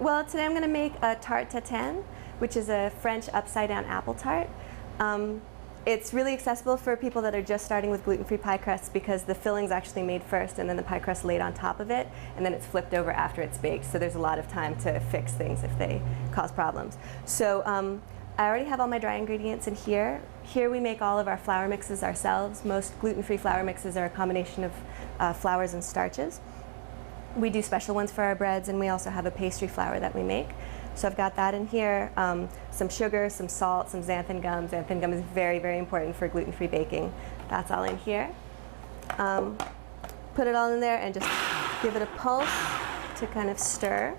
Well, today I'm going to make a Tarte Tatin, which is a French upside-down apple tart. It's really accessible for people that are just starting with gluten-free pie crusts because the filling's actually made first and then the pie crust laid on top of it, and then it's flipped over after it's baked, so there's a lot of time to fix things if they cause problems. So I already have all my dry ingredients in here. Here we make all of our flour mixes ourselves. Most gluten-free flour mixes are a combination of flours and starches. We do special ones for our breads, and we also have a pastry flour that we make. So I've got that in here, some sugar, some salt, some xanthan gum. Xanthan gum is very, very important for gluten-free baking. That's all in here. Put it all in there and just give it a pulse to kind of stir.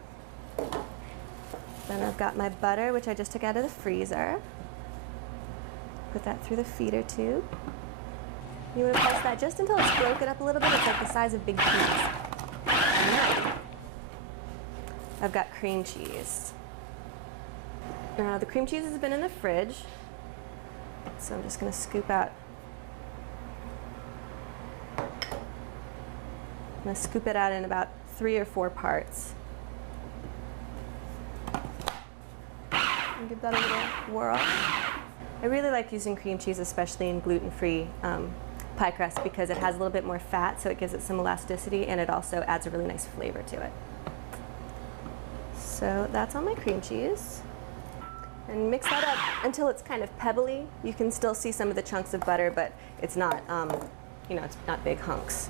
Then I've got my butter, which I just took out of the freezer. Put that through the feeder tube. You want to pulse that just until it's broken up a little bit. It's like the size of big peas. I've got cream cheese. Now the cream cheese has been in the fridge, so I'm just going to scoop out. I'm going to scoop it out in about 3 or 4 parts. And give that a little whirl. I really like using cream cheese, especially in gluten-free pie crust, because it has a little bit more fat, so it gives it some elasticity, and it also adds a really nice flavor to it. So that's all my cream cheese. And mix that up until it's kind of pebbly. You can still see some of the chunks of butter, but it's not, it's not big hunks.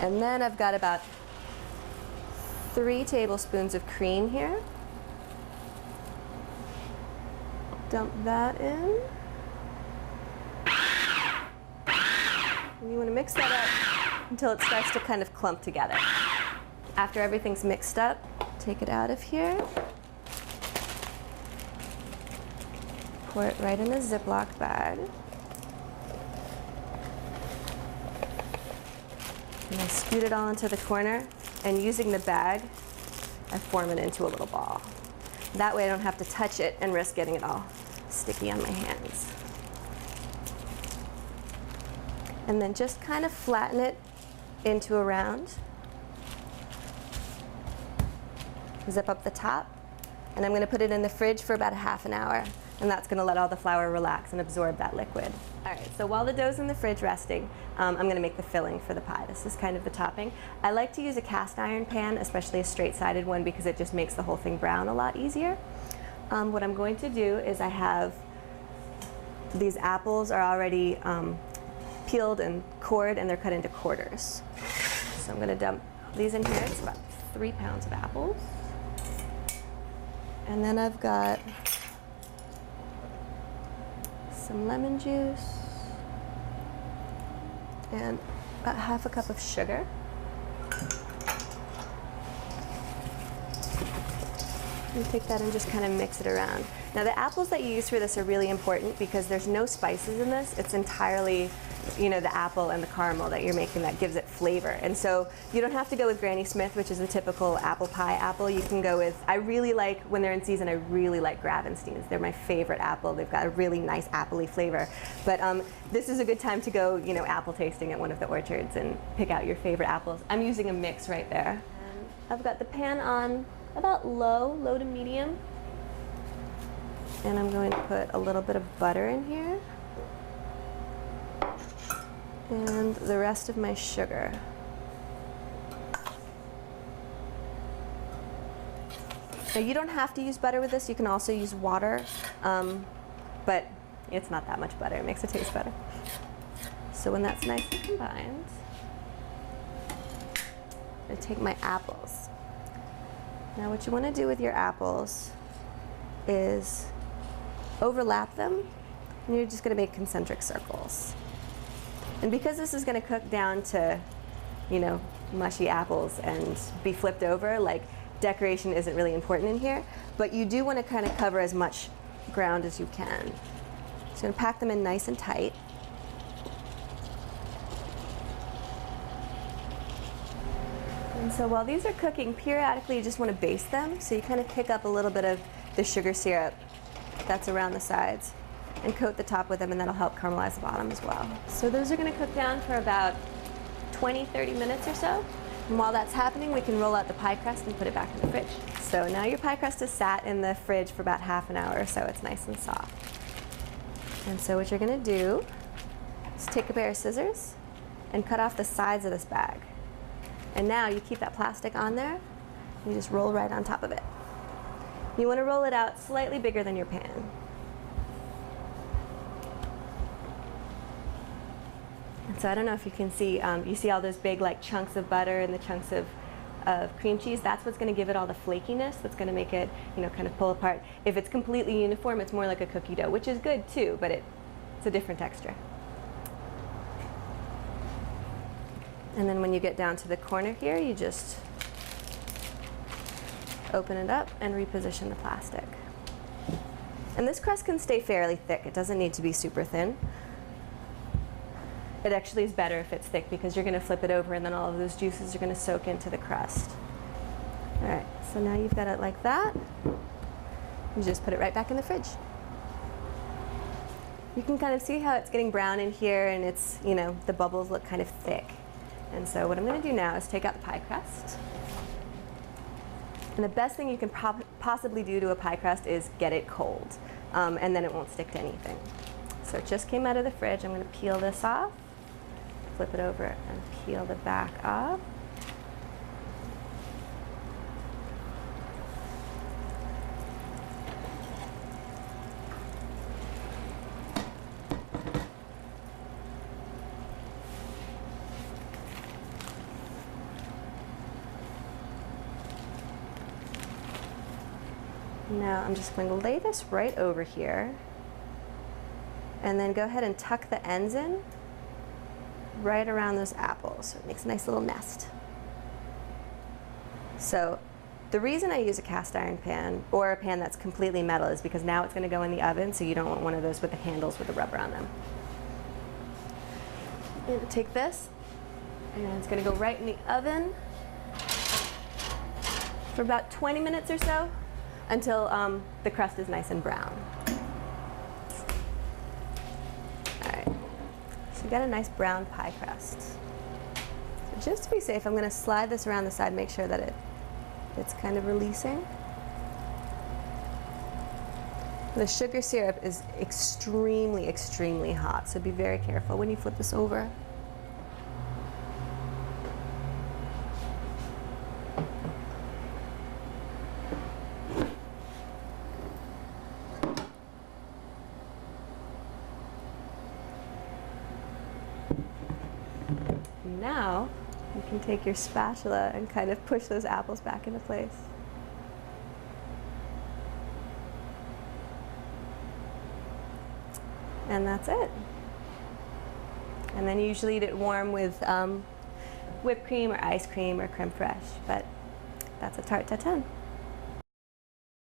And then I've got about 3 tablespoons of cream here. Dump that in. And you want to mix that up until it starts to kind of clump together. After everything's mixed up, take it out of here. Pour it right in a Ziploc bag. And I scoot it all into the corner, and using the bag, I form it into a little ball. That way I don't have to touch it and risk getting it all sticky on my hands. And then just kind of flatten it into a round. Zip up the top, and I'm going to put it in the fridge for about a half an hour, and that's going to let all the flour relax and absorb that liquid. All right, so while the dough's in the fridge resting, I'm going to make the filling for the pie. This is kind of the topping. I like to use a cast iron pan, especially a straight-sided one, because it just makes the whole thing brown a lot easier. What I'm going to do is I have these apples are already peeled and cored, and they're cut into quarters. So I'm going to dump these in here. It's about 3 pounds of apples. And then I've got some lemon juice and about half a cup of sugar. And take that and just kind of mix it around. Now the apples that you use for this are really important because there's no spices in this. It's entirely, the apple and the caramel that you're making that gives it flavor. And so you don't have to go with Granny Smith, which is the typical apple pie apple. You can go with, I really like, when they're in season, I really like Gravensteins. They're my favorite apple. They've got a really nice appley flavor. But this is a good time to go, apple tasting at one of the orchards and pick out your favorite apples. I'm using a mix right there. And I've got the pan on about low to medium. And I'm going to put a little bit of butter in here. And the rest of my sugar. Now you don't have to use butter with this, you can also use water, but it's not that much butter, it makes it taste better. So when that's nicely combined, I take my apples. Now what you want to do with your apples is overlap them, and you're just going to make concentric circles. And because this is going to cook down to, mushy apples and be flipped over, like decoration isn't really important in here, but you do want to kind of cover as much ground as you can. So I'm going to pack them in nice and tight. And so while these are cooking, periodically you just want to baste them, so you kind of pick up a little bit of the sugar syrup that's around the sides and coat the top with them, and that'll help caramelize the bottom as well. So those are going to cook down for about 20-30 minutes or so. And while that's happening, we can roll out the pie crust and put it back in the fridge. So now your pie crust is sat in the fridge for about half an hour or so. It's nice and soft. And so what you're going to do is take a pair of scissors and cut off the sides of this bag. And now you keep that plastic on there, and you just roll right on top of it. You want to roll it out slightly bigger than your pan. And so I don't know if you can see, you see all those big like chunks of butter and the chunks of cream cheese. That's what's going to give it all the flakiness. That's going to make it, kind of pull apart. If it's completely uniform, it's more like a cookie dough, which is good too, but it's a different texture. And then when you get down to the corner here, you just open it up and reposition the plastic. And this crust can stay fairly thick. It doesn't need to be super thin. It actually is better if it's thick because you're going to flip it over and then all of those juices are going to soak into the crust. All right, so now you've got it like that. You just put it right back in the fridge. You can kind of see how it's getting brown in here and it's, the bubbles look kind of thick. And so what I'm going to do now is take out the pie crust. And the best thing you can possibly do to a pie crust is get it cold, and then it won't stick to anything. So it just came out of the fridge. I'm going to peel this off, flip it over, and peel the back off. Now I'm just going to lay this right over here and then go ahead and tuck the ends in right around those apples so it makes a nice little nest. So the reason I use a cast iron pan or a pan that's completely metal is because now it's going to go in the oven, so you don't want one of those with the handles with the rubber on them. I'm going to take this and it's going to go right in the oven for about 20 minutes or so, until the crust is nice and brown. All right, so we got a nice brown pie crust. So just to be safe, I'm going to slide this around the side, make sure that it's kind of releasing. The sugar syrup is extremely, extremely hot, so be very careful when you flip this over. Now you can take your spatula and kind of push those apples back into place. And that's it. And then you usually eat it warm with whipped cream or ice cream or creme fraiche, but that's a Tarte Tatin.